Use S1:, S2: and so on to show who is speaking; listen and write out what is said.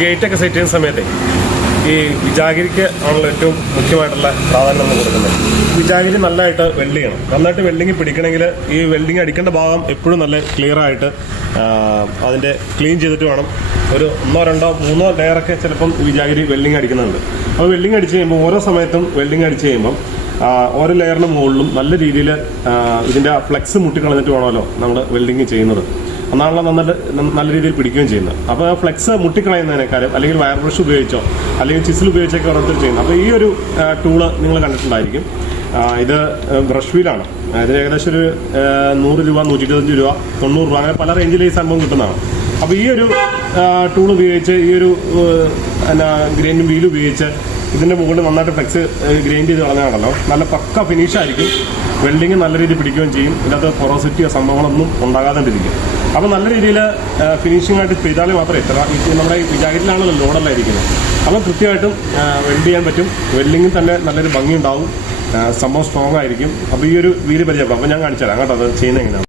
S1: Gate ഒക്കെ set ചെയ്യുന്ന സമയത്തെ ഈ വിജാഗിരിക്ക് ആണല്ലോ ഏറ്റവും മുഖ്യമായിട്ടുള്ള പ്രാധാന്യം നമ്മൾ കൊടുക്കുന്നത്. വിജാഗിരി നല്ലതായിട്ട് വെൽഡ് ചെയ്യണം. നന്നായിട്ട് വെൽഡിങ് പിടിക്കണമെങ്കിൽ ഈ വെൽഡിങ് അടിക്കേണ്ട ഭാഗം എപ്പോഴും നല്ല ക്ലിയർ ആയിട്ട് അതിന്റെ ക്ലീൻ ചെയ്തിട്ട് വേണം. ഒരു ഒന്നോ രണ്ടോ മൂന്നോ ലെയറൊക്കെ ചിലപ്പം വിജാഗിരി വെൽഡിങ് അടിക്കുന്നുണ്ട്. അപ്പോൾ വെൽഡിങ് അടിച്ച് കഴിയുമ്പോൾ ഓരോ സമയത്തും വെൽഡിങ് അടിച്ച് കഴിയുമ്പം ഓരോ ലെയറിന് മുകളിലും നല്ല രീതിയിൽ ഇതിന്റെ ഫ്ലെക്സ് മുട്ടിക്കളഞ്ഞിട്ട് വേണമല്ലോ നമ്മൾ വെൽഡിങ് ചെയ്യുന്നത്. എന്നാണല്ലോ നന്നായിട്ട് നല്ല രീതിയിൽ പിടിക്കുകയും ചെയ്യുന്നത് അപ്പോൾ ഫ്ലെക്സ് മുട്ടിക്കളയുന്നതിനേക്കാളും അല്ലെങ്കിൽ വയർ ബ്രഷ് ഉപയോഗിച്ചോ അല്ലെങ്കിൽ ചിസിൽ ഉപയോഗിച്ചൊക്കെ ഓരോരുത്തർ ചെയ്യുന്നത് അപ്പോൾ ഈ ഒരു ടൂൾ നിങ്ങൾ കണ്ടിട്ടുണ്ടായിരിക്കും. ഇത് ബ്രഷ് വീലാണ് ഇതിന് ഏകദേശം ഒരു നൂറ് രൂപ നൂറ്റി ഇരുപത്തഞ്ച് രൂപ തൊണ്ണൂറ് രൂപ അങ്ങനെ പല റേഞ്ചിൽ ഈ സംഭവം കിട്ടുന്നതാണ്. അപ്പോൾ ഈ ഒരു ടൂൾ ഉപയോഗിച്ച് ഈ ഒരു എന്നാ ഗ്രൈൻഡും വീൽ ഉപയോഗിച്ച് ഇതിന്റെ മുകളിൽ നന്നായിട്ട് ഫ്ലെക്സ് ഗ്രൈൻഡ് ചെയ്ത് കളഞ്ഞാണല്ലോ നല്ല പക്ക ഫിനിഷ് ആയിരിക്കും. വെൽഡിങ് നല്ല രീതിയിൽ പിടിക്കുകയും ചെയ്യും. ഇതിനകത്ത് പൊറോസിറ്റിയോ സംഭവങ്ങളൊന്നും ഉണ്ടാകാതെണ്ടിരിക്കും അപ്പോൾ നല്ല രീതിയിൽ ഫിനിഷിംഗ് ആയിട്ട് ചെയ്താലേ മാത്രമേ ഇത്ര നമ്മുടെ ഈ ജാക്കറ്റിലാണല്ലോ ലോഡല്ല ഇരിക്കുന്നത്. അപ്പോൾ കൃത്യമായിട്ടും വെൽഡ് ചെയ്യാൻ പറ്റും. വെൽഡിങ്ങിൽ തന്നെ നല്ലൊരു ഭംഗി ഉണ്ടാവും സംഭവം സ്ട്രോങ് ആയിരിക്കും. അപ്പോൾ ഈ ഒരു വീൽ പരിചയപ്പെടാം. അപ്പോൾ ഞാൻ കാണിച്ചു തരാം കേട്ടോ അത് ചെയ്യുന്നത്